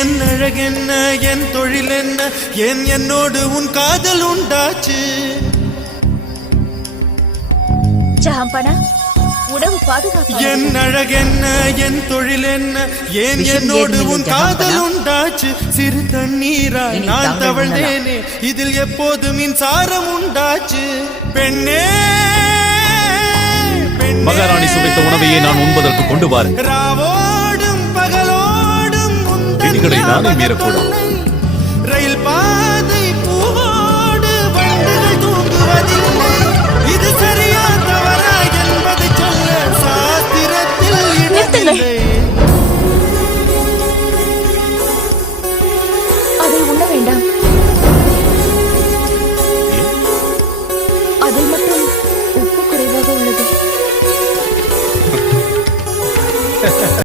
என் அழகென்ன என் தொழில் என்ன என்னோடு உன் காதல் உண்டாச்சு. ஜஹாம்பனா, உணவு பாதுகாப்பு. என் அழகென்ன என் தொழில் என்ன என்னோடு உன் காதல் உண்டாச்சு. சிறு தண்ணீராய் நான் தவழ்ந்தேனே இதில் எப்போது மின்சாரம் உண்டாச்சு. பெண்ணே மகாராணி சுவைத்த உணவையே நான் உண்பதற்கு கொண்டு வாருங்கள். ராவோடும் பகலோடும் விதிகளை நானே மீறக்கூடாது. ரயில் பாதை பூவோடு வண்டுகள் தூங்குவதில்லை.